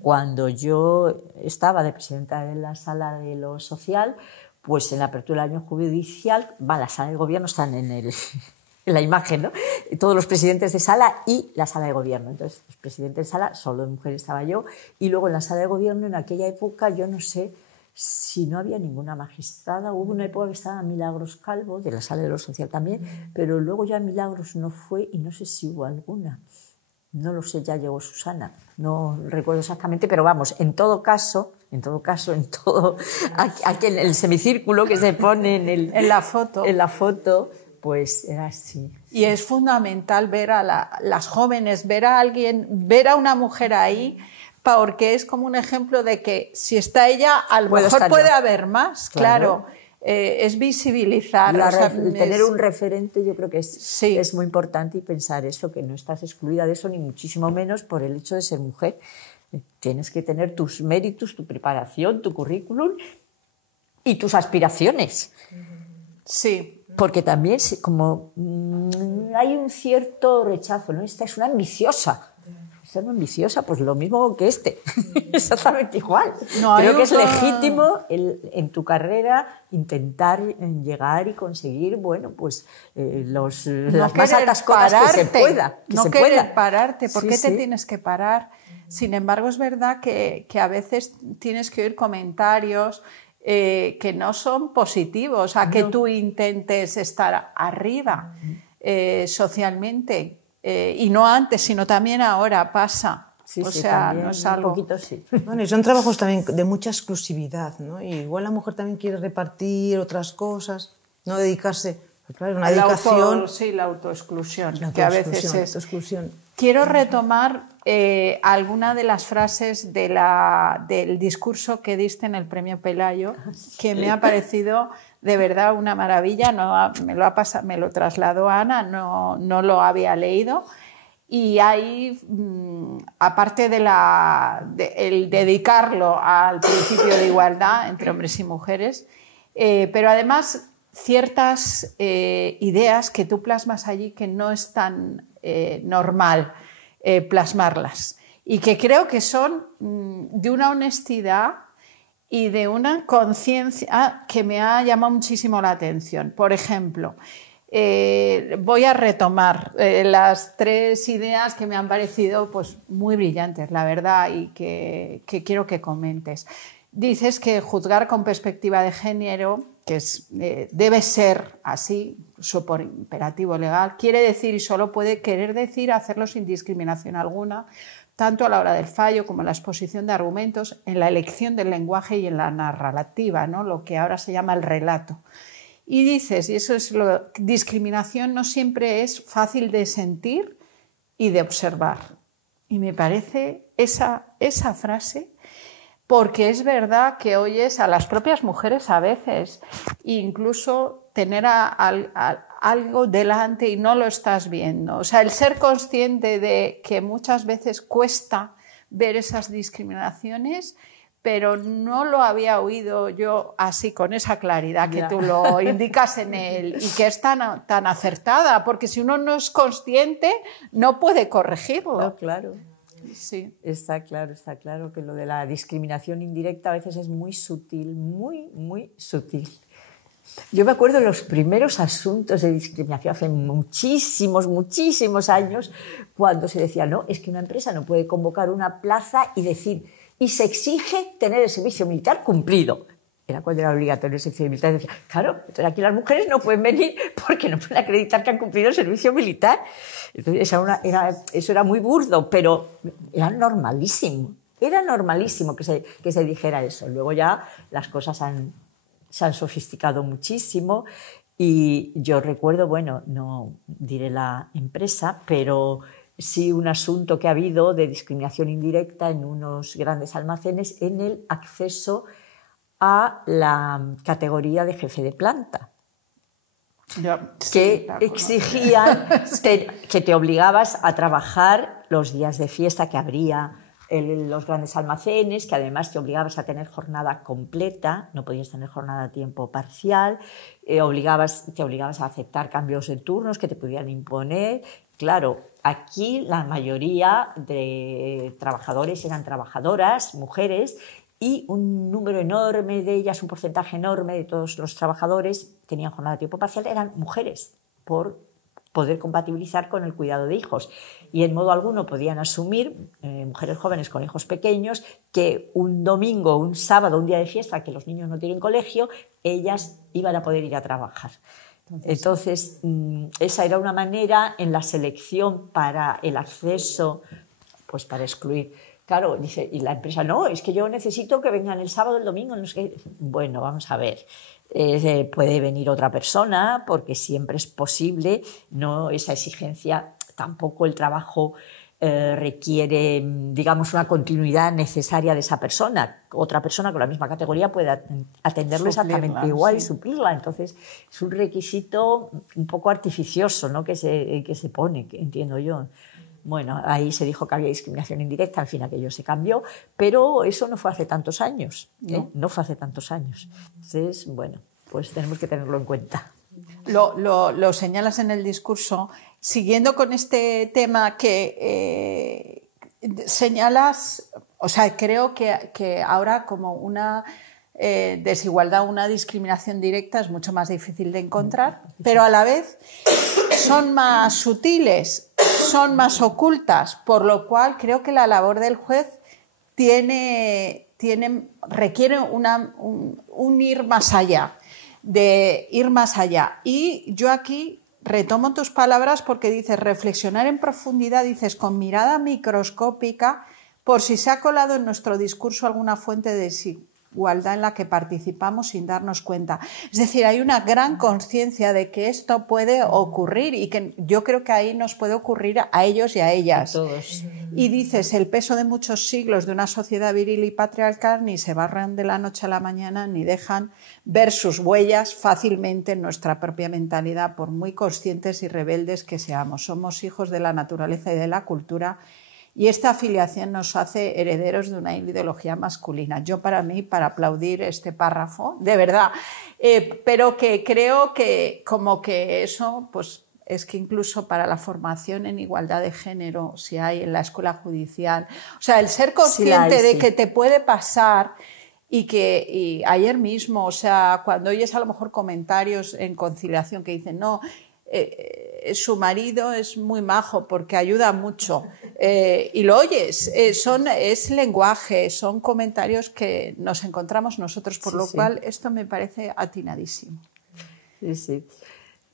Cuando yo estaba de presidenta de la Sala de lo Social, pues en la apertura del año judicial, la Sala de Gobierno están en la imagen, ¿no? Todos los presidentes de sala y la Sala de Gobierno. Entonces, los presidentes de sala, solo de mujeres estaba yo, y luego en la Sala de Gobierno, en aquella época, yo no sé si no había ninguna magistrada. Hubo una época que estaba Milagros Calvo, de la Sala de lo Social también, pero luego ya Milagros no fue y no sé si hubo alguna. No lo sé, ya llegó Susana. No recuerdo exactamente, pero vamos, en todo caso, aquí en el semicírculo que se pone en la foto, pues era así. Y es fundamental ver a las jóvenes, ver a una mujer ahí, porque es como un ejemplo de que si está ella, a lo mejor puede haber más, claro. es visibilizar. Tener un referente yo creo que es muy importante, y pensar eso, que no estás excluida de eso, ni muchísimo menos por el hecho de ser mujer. Tienes que tener tus méritos, tu preparación, tu currículum y tus aspiraciones. Sí. Porque también como hay un cierto rechazo, ¿no? Esta es una ambiciosa. Esta es una ambiciosa, pues lo mismo que exactamente igual. Creo que es legítimo en tu carrera intentar llegar y conseguir, bueno, pues las más altas cosas que se pueda. No querer pararte, ¿por qué te tienes que parar? Sin embargo, es verdad que a veces tienes que oír comentarios que no son positivos a que tú intentes estar arriba socialmente, y no antes, sino también ahora pasa. O sea, no es algo... Un poquito sí. Bueno, y son trabajos también de mucha exclusividad, ¿no? Y igual la mujer también quiere repartir otras cosas, no dedicarse... Claro, una dedicación... La autoexclusión, que a veces es... Autoexclusión. Quiero retomar alguna de las frases del discurso que diste en el Premio Pelayo, que me ha parecido de verdad una maravilla. Me lo trasladó Ana, no lo había leído. Y ahí, aparte de el dedicarlo al principio de igualdad entre hombres y mujeres, pero además ciertas ideas que tú plasmas allí que no es tan normal plasmarlas, y que creo que son de una honestidad y de una conciencia que me ha llamado muchísimo la atención. Por ejemplo, voy a retomar las 3 ideas que me han parecido pues, muy brillantes, la verdad, y que quiero que comentes. Dices que juzgar con perspectiva de género, que debe ser así, por imperativo legal, quiere decir y solo puede querer decir hacerlo sin discriminación alguna, tanto a la hora del fallo como en la exposición de argumentos, en la elección del lenguaje y en la narrativa, ¿no? Lo que ahora se llama el relato. Y dices, y eso es discriminación no siempre es fácil de sentir y de observar. Y me parece esa frase, porque es verdad que oyes a las propias mujeres a veces, incluso tener algo delante y no lo estás viendo. O sea, el ser consciente de que muchas veces cuesta ver esas discriminaciones, pero no lo había oído yo así, con esa claridad que tú lo indicas en él, y que es tan acertada, porque si uno no es consciente no puede corregirlo. No, claro. Sí. Está claro que lo de la discriminación indirecta a veces es muy sutil, muy, muy sutil. Yo me acuerdo de los primeros asuntos de discriminación hace muchísimos años, cuando se decía, no, es que una empresa no puede convocar una plaza y decir, y se exige tener el servicio militar cumplido. Era cuando era obligatorio el servicio militar. Decía, claro, entonces aquí las mujeres no pueden venir porque no pueden acreditar que han cumplido el servicio militar. Entonces eso era muy burdo, pero era normalísimo. Era normalísimo que se dijera eso. Luego ya las cosas se han sofisticado muchísimo, y yo recuerdo, bueno, no diré la empresa, pero sí un asunto que ha habido de discriminación indirecta en unos grandes almacenes en el acceso a la categoría de jefe de planta, que exigían que te obligabas a trabajar los días de fiesta que habría en los grandes almacenes, que además te obligabas a tener jornada completa, no podías tener jornada a tiempo parcial, te obligabas a aceptar cambios de turnos que te podían imponer. Claro, aquí la mayoría de trabajadores eran trabajadoras, mujeres, y un número enorme de ellas, un porcentaje enorme de todos los trabajadores tenían jornada de tiempo parcial, eran mujeres, por poder compatibilizar con el cuidado de hijos. Y en modo alguno podían asumir, mujeres jóvenes con hijos pequeños, que un domingo, un sábado, un día de fiesta, que los niños no tienen colegio, ellas iban a poder ir a trabajar. Entonces, esa era una manera en la selección para el acceso, pues para excluir. Claro, dice, y la empresa, no, es que yo necesito que vengan el sábado, el domingo, no sé qué. Bueno, vamos a ver, puede venir otra persona, porque siempre es posible, no esa exigencia, tampoco el trabajo requiere, digamos, una continuidad necesaria de esa persona. Otra persona con la misma categoría puede atenderlo exactamente igual y suplirla. Entonces, es un requisito un poco artificioso, ¿no?, que se pone, que entiendo yo. Bueno, ahí se dijo que había discriminación indirecta, al fin aquello se cambió, pero eso no fue hace tantos años, ¿eh? No fue hace tantos años. Entonces, bueno, pues tenemos que tenerlo en cuenta. Lo señalas en el discurso. Siguiendo con este tema que señalas, o sea, creo que ahora como una desigualdad, una discriminación directa es mucho más difícil de encontrar, pero a la vez son más sutiles, son más ocultas, por lo cual creo que la labor del juez requiere un ir más allá, de ir más allá. Y yo aquí retomo tus palabras porque dices reflexionar en profundidad, dices con mirada microscópica, por si se ha colado en nuestro discurso alguna fuente de desigualdad en la que participamos sin darnos cuenta. Es decir, hay una gran conciencia de que esto puede ocurrir y que yo creo que ahí nos puede ocurrir a ellos y a ellas. A todos. Y dices, el peso de muchos siglos de una sociedad viril y patriarcal ni se barran de la noche a la mañana ni dejan ver sus huellas fácilmente en nuestra propia mentalidad, por muy conscientes y rebeldes que seamos. Somos hijos de la naturaleza y de la cultura, y esta afiliación nos hace herederos de una ideología masculina. Yo, para mí, para aplaudir este párrafo, de verdad, pero que creo que como que eso, pues es que incluso para la formación en igualdad de género, si hay en la escuela judicial, o sea, el ser consciente de que te puede pasar. Y ayer mismo, o sea, cuando oyes a lo mejor comentarios en conciliación que dicen, no, su marido es muy majo porque ayuda mucho, y lo oyes, es lenguaje, son comentarios que nos encontramos nosotros, por lo cual esto me parece atinadísimo. Sí, sí.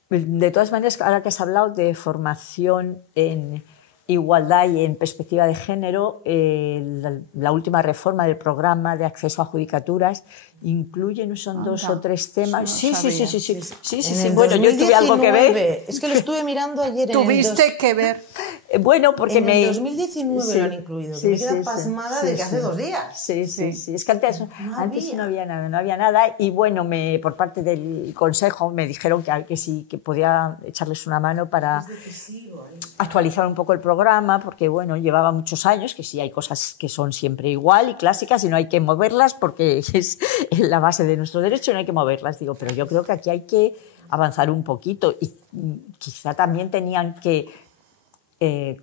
De todas maneras, ahora que has hablado de formación en igualdad y en perspectiva de género, la última reforma del programa de acceso a judicaturas incluye, ¿no son dos o tres temas? Sí. Bueno, yo tuve algo que ver. Es que lo estuve mirando ayer. Tuviste que ver. Bueno, porque en el 2019 lo han incluido. Me queda pasmada de que hace 2 días. Sí. Es que antes no había nada. Y bueno, por parte del Consejo me dijeron que sí, que podía echarles una mano para actualizar un poco el programa, porque bueno, llevaba muchos años, que sí hay cosas que son siempre igual y clásicas y no hay que moverlas porque es la base de nuestro derecho y no hay que moverlas. Digo, pero yo creo que aquí hay que avanzar un poquito y quizá también tenían que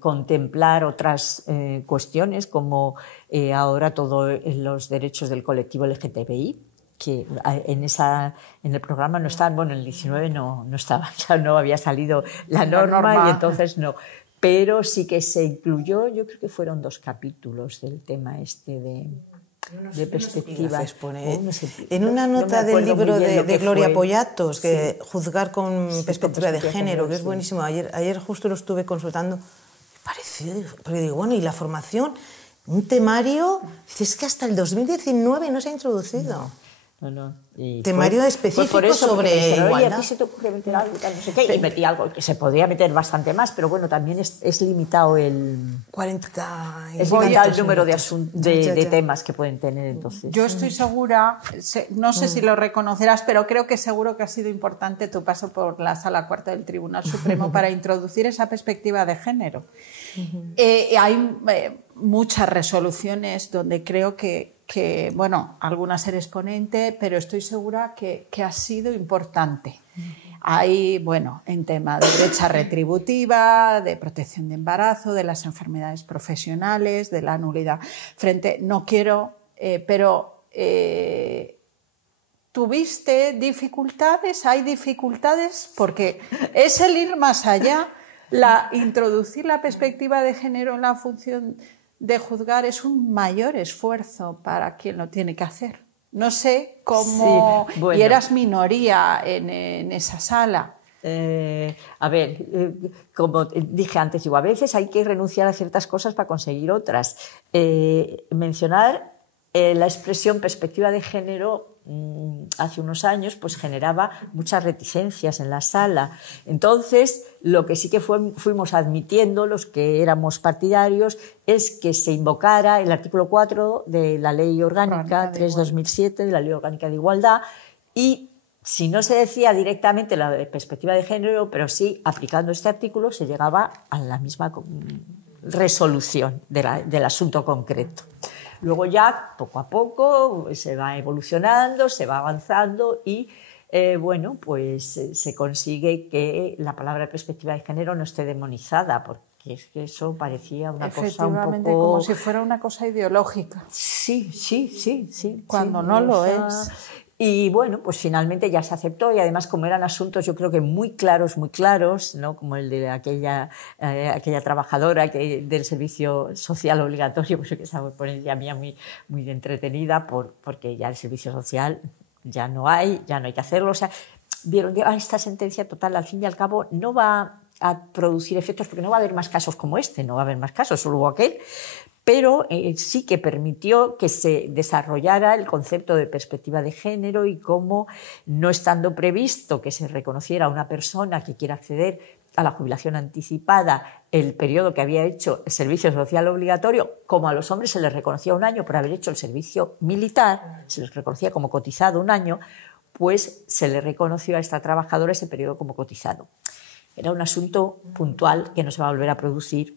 contemplar otras cuestiones como ahora todos los derechos del colectivo LGTBI, que en el programa no estaban, bueno, en el 19 no estaba, ya no había salido la norma y entonces no. Pero sí que se incluyó, yo creo que fueron 2 capítulos del tema este de perspectiva. En una nota del libro de Gloria Pollatos, que Juzgar con perspectiva de género, que es buenísimo. Ayer justo lo estuve consultando. Me pareció, porque digo, bueno, y la formación, un temario, es que hasta el 2019 no se ha introducido. No. Temario específico sobre igualdad. ¿A ti se te ocurre meter algo? No sé qué, y metí algo que se podría meter bastante más, pero bueno, también es limitado el 40 es limitado el número de temas que pueden tener. Entonces. Yo estoy segura, no sé si lo reconocerás, pero creo que seguro que ha sido importante tu paso por la Sala Cuarta del Tribunal Supremo para introducir esa perspectiva de género. Hay muchas resoluciones donde creo que bueno, algunas eres ponente, pero estoy segura que ha sido importante. Hay, bueno, en tema de brecha retributiva, de protección de embarazo, de las enfermedades profesionales, de la nulidad. No quiero, pero ¿tuviste dificultades? ¿Hay dificultades? Porque es el ir más allá, introducir la perspectiva de género en la función de juzgar es un mayor esfuerzo para quien lo tiene que hacer. No sé cómo... Sí, bueno. Y eras minoría en esa sala. A ver, como dije antes, digo, a veces hay que renunciar a ciertas cosas para conseguir otras. Mencionar la expresión perspectiva de género hace unos años, pues generaba muchas reticencias en la sala. Entonces, lo que sí que fuimos admitiendo los que éramos partidarios es que se invocara el artículo 4 de la Ley Orgánica 3/2007, de la Ley Orgánica de Igualdad, y si no se decía directamente la perspectiva de género, pero sí aplicando este artículo se llegaba a la misma resolución del asunto concreto. Luego ya, poco a poco, se va evolucionando, se va avanzando y, bueno, pues se consigue que la palabra perspectiva de género no esté demonizada, porque es que eso parecía una cosa un poco... como si fuera una cosa ideológica. Sí. Cuando no lo es. Y bueno, pues finalmente ya se aceptó, y además como eran asuntos yo creo que muy claros, ¿no? Como el de aquella trabajadora del servicio social obligatorio, pues que estaba por ella mía muy entretenida, porque ya el servicio social ya no hay que hacerlo. O sea, vieron que esta sentencia total al fin y al cabo no va a producir efectos, porque no va a haber más casos como este, no va a haber más casos, solo hubo aquel. Pero sí que permitió que se desarrollara el concepto de perspectiva de género, y cómo, no estando previsto que se reconociera a una persona que quiera acceder a la jubilación anticipada el periodo que había hecho el servicio social obligatorio, como a los hombres se les reconocía un año por haber hecho el servicio militar, se les reconocía como cotizado un año, pues se le reconoció a esta trabajadora ese periodo como cotizado. Era un asunto puntual que no se va a volver a producir,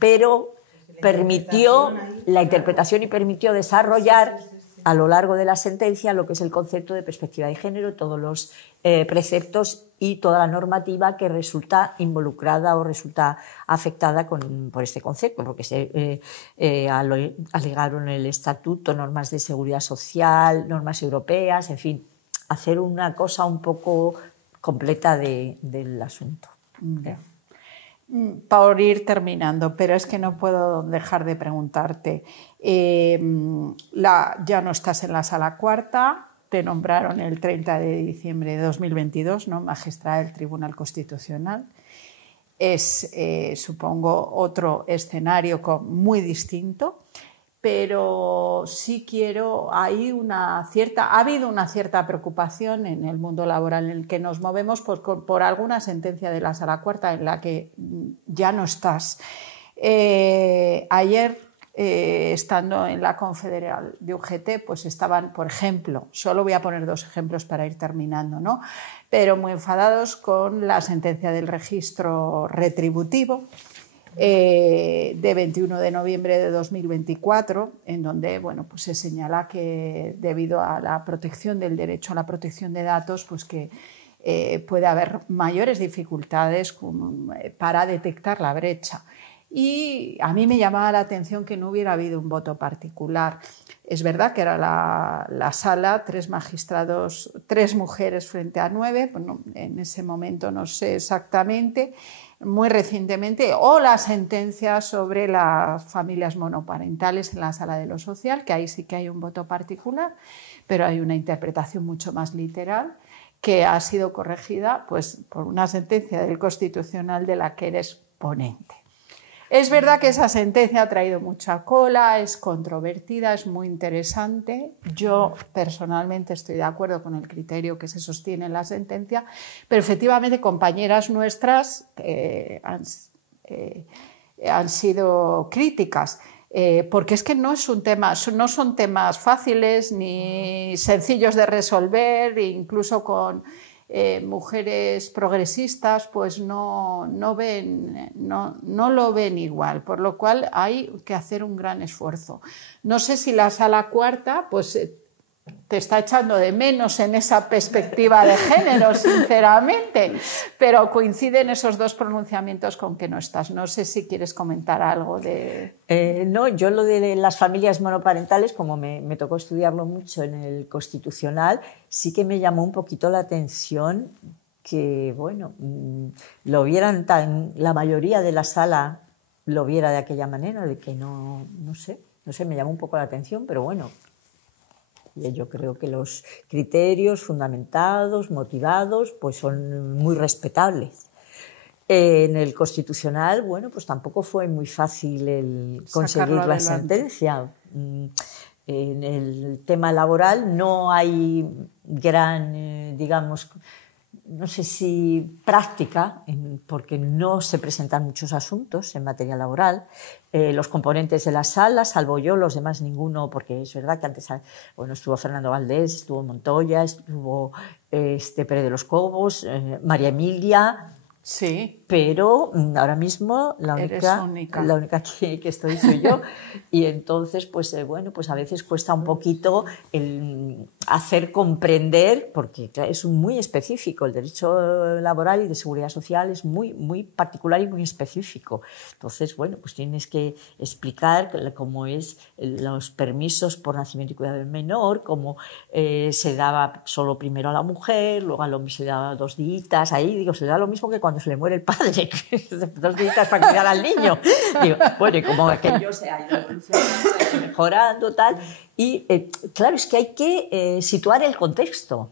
pero permitió la interpretación y permitió desarrollar a lo largo de la sentencia lo que es el concepto de perspectiva de género, todos los preceptos y toda la normativa que resulta involucrada o resulta afectada por este concepto, porque se alegaron el estatuto, normas de seguridad social, normas europeas, en fin, hacer una cosa un poco completa del asunto. Por ir terminando, pero es que no puedo dejar de preguntarte. Ya no estás en la Sala Cuarta, te nombraron el 30 de diciembre de 2022, ¿no? Magistrada del Tribunal Constitucional. Es, supongo, otro escenario muy distinto, pero sí ha habido una cierta preocupación en el mundo laboral en el que nos movemos por alguna sentencia de la Sala Cuarta en la que ya no estás. Ayer, estando en la Confederal de UGT, pues estaban, por ejemplo, solo voy a poner 2 ejemplos para ir terminando, ¿no? Pero muy enfadados con la sentencia del registro retributivo, de 21 de noviembre de 2024, en donde, bueno, pues se señala que debido a la protección del derecho a la protección de datos, pues que puede haber mayores dificultades para detectar la brecha. Y a mí me llamaba la atención que no hubiera habido un voto particular. Es verdad que era la sala, 3 magistrados, 3 mujeres frente a 9, bueno, en ese momento no sé exactamente, muy recientemente, o la sentencia sobre las familias monoparentales en la Sala de lo Social, que ahí sí que hay un voto particular, pero hay una interpretación mucho más literal que ha sido corregida, pues, por una sentencia del Constitucional de la que eres ponente. Es verdad que esa sentencia ha traído mucha cola, es controvertida, es muy interesante. Yo personalmente estoy de acuerdo con el criterio que se sostiene en la sentencia, pero efectivamente compañeras nuestras han sido críticas, porque es que no son temas fáciles ni sencillos de resolver, incluso con mujeres progresistas pues no lo ven igual, por lo cual hay que hacer un gran esfuerzo. No sé si la Sala Cuarta pues te está echando de menos en esa perspectiva de género, sinceramente, pero coinciden esos 2 pronunciamientos con que no estás. No sé si quieres comentar algo de... No, yo lo de las familias monoparentales, como me tocó estudiarlo mucho en el Constitucional, sí que me llamó un poquito la atención que, bueno, lo vieran la mayoría de la sala lo viera de aquella manera, de que no sé, me llamó un poco la atención, pero bueno, yo creo que los criterios fundamentados, motivados, pues son muy respetables. En el Constitucional, bueno, pues tampoco fue muy fácil el conseguir la sentencia. en el tema laboral no hay gran, digamos, no sé si práctica, porque no se presentan muchos asuntos en materia laboral. Los componentes de la sala, salvo yo, los demás ninguno, porque es verdad que antes estuvo Fernando Valdés, estuvo Montoya, estuvo Pérez de los Cobos, María Emilia. Sí. Pero ahora mismo la única que estoy soy yo. Y entonces, pues a veces cuesta un poquito el hacer comprender, porque es muy específico, el derecho laboral y de seguridad social es muy, muy particular y muy específico. Entonces, pues tienes que explicar cómo es los permisos por nacimiento y cuidado del menor, cómo se daba solo primero a la mujer, luego al hombre se daba 2 días. Ahí digo, se da lo mismo que cuando se le muere el padre, 2 días para cuidar al niño. Digo, y como aquello se ha ido evolucionando, se ha ido mejorando, tal. Y claro, es que hay que situar el contexto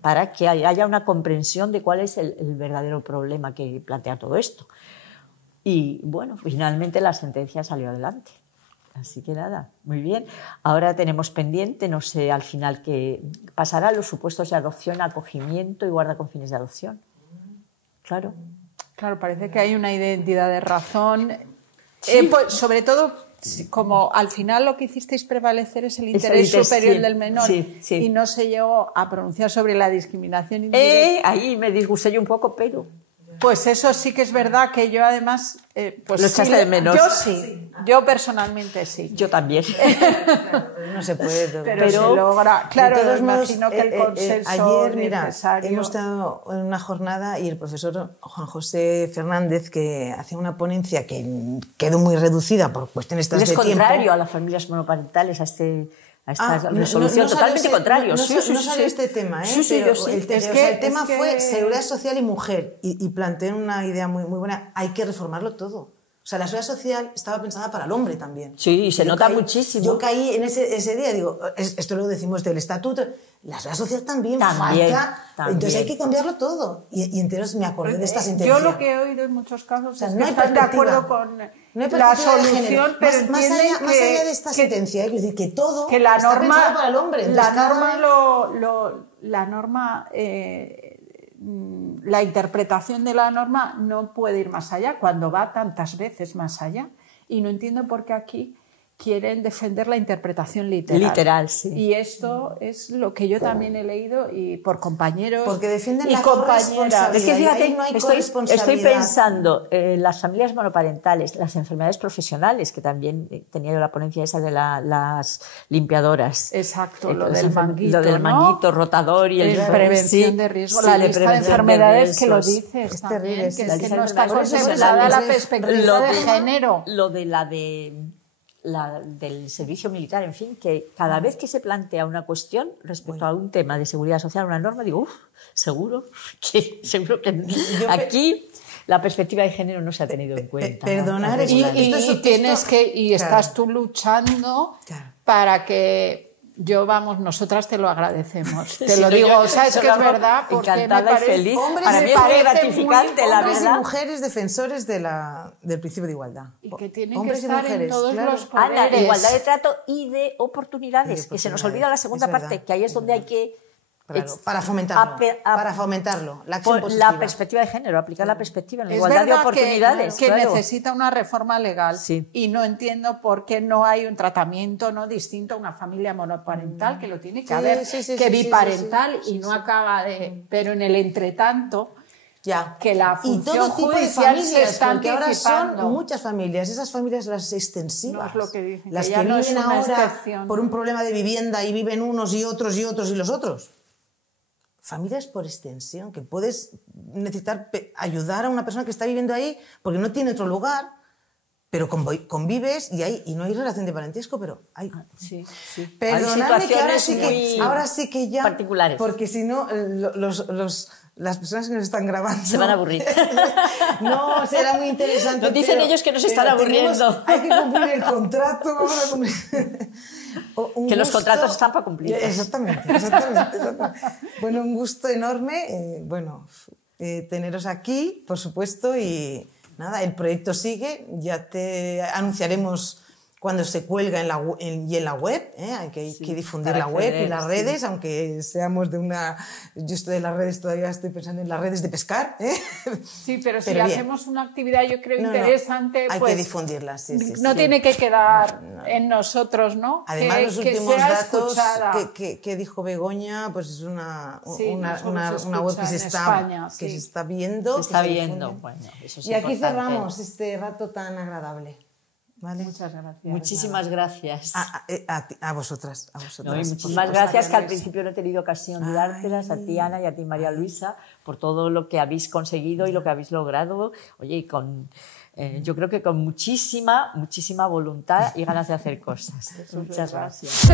para que haya una comprensión de cuál es el verdadero problema que plantea todo esto. Y finalmente la sentencia salió adelante. Así que nada, muy bien. Ahora tenemos pendiente, no sé al final qué pasará, los supuestos de adopción, acogimiento y guarda con fines de adopción. Claro. Claro, parece que hay una identidad de razón. Sí. Pues, sobre todo, como al final lo que hicisteis prevalecer es el interés superior del menor y no se llegó a pronunciar sobre la discriminación indirecta. Ahí me disgusté yo un poco, pero... Pues eso sí que es verdad que yo además... pues lo echaste de menos. Yo sí, yo personalmente sí. Yo también. No se puede. Pero se logra. Claro, imagino que el consenso ayer, necesario... hemos estado en una jornada y el profesor Juan José Fernández, que hacía una ponencia que quedó muy reducida por cuestiones de tiempo. Es contrario a las familias monoparentales, a esta resolución, totalmente contrario. No sale este tema, pero el tema fue seguridad social y mujer, y planteé una idea muy, muy buena. Hay que reformarlo todo. O sea, la seguridad social estaba pensada para el hombre también. Sí, y se nota muchísimo. Yo caí en ese día, digo, esto lo decimos del estatuto, la seguridad social también falta, entonces hay que cambiarlo todo. Y entonces me acordé de esta sentencia. Yo lo que he oído en muchos casos es que están de acuerdo con la solución, pero más allá de esta sentencia, es decir, que todo que la está norma, pensado para el hombre. La interpretación de la norma no puede ir más allá cuando va tantas veces más allá, y no entiendo por qué aquí quieren defender la interpretación literal. Sí. Y esto es lo que yo también he leído y por compañeros porque defienden y la compañeras. Es que fíjate, no hay estoy pensando en las familias monoparentales, las enfermedades profesionales, que también tenía yo la ponencia esa de las limpiadoras. Exacto, lo del manguito, manguito rotador y el prevención de riesgo, la lista de enfermedades que lo dice. Es terrible. Que no está contemplada la perspectiva de género. Lo de del servicio militar, en fin, que cada vez que se plantea una cuestión respecto a un tema de seguridad social, una norma, digo, seguro que aquí la perspectiva de género no se ha tenido en cuenta. Perdonar, y estás tú luchando para que nosotras te lo agradecemos. Te lo digo, o sea, es que es verdad, porque encantada y feliz. Para mí es muy gratificante, la verdad. Hombres y mujeres defensores del principio de igualdad. Y que tienen que estar en todos los poderes. Ana, igualdad de trato y de oportunidades, que se nos olvida la segunda parte, que ahí es donde hay que... Para fomentarlo, la acción positiva. La perspectiva de género, aplicar la perspectiva en la igualdad de oportunidades. Que necesita una reforma legal, y no entiendo por qué no hay un tratamiento distinto a una familia monoparental, que lo tiene que haber, que biparental, y no acaba de... Pero en el entretanto... que la función judicial se está anticipando. Ahora son muchas familias, esas familias las extensivas, no es lo que dicen, las que no viven ahora excepción. Por un problema de vivienda y viven unos y otros y otros y los otros. Familias por extensión, que puedes necesitar ayudar a una persona que está viviendo ahí porque no tiene otro lugar, pero convives y no hay relación de parentesco, pero hay. Perdonadme que ahora sí que ya particulares, porque si no las personas que nos están grabando se van a aburrir. No, será muy interesante. Nos dicen ellos que nos están aburriendo. Hay que cumplir el contrato, vamos a cumplir. Que los contratos están para cumplir. Exactamente. Bueno, un gusto enorme, teneros aquí, por supuesto, y nada, el proyecto sigue, ya te anunciaremos cuando se cuelga en la web, hay que difundir la web y las redes, aunque seamos de una... Yo estoy de las redes, todavía estoy pensando en las redes de pescar. Sí, pero si hacemos una actividad, yo creo, interesante, hay pues, que difundirla, no tiene que quedar en nosotros, ¿no? Además, los últimos datos que dijo Begoña, pues es una web que se está viendo. Se está viendo, bueno, eso es y aquí importante. cerramos este rato tan agradable. ¿Vale? Muchas gracias. Muchísimas gracias. A vosotras. No, y muchísimas gracias, que al principio no he tenido ocasión de dártelas, a ti, Ana, y a ti, María Luisa, por todo lo que habéis conseguido y lo que habéis logrado. Oye, y yo creo que con muchísima voluntad y ganas de hacer cosas. Muchas gracias.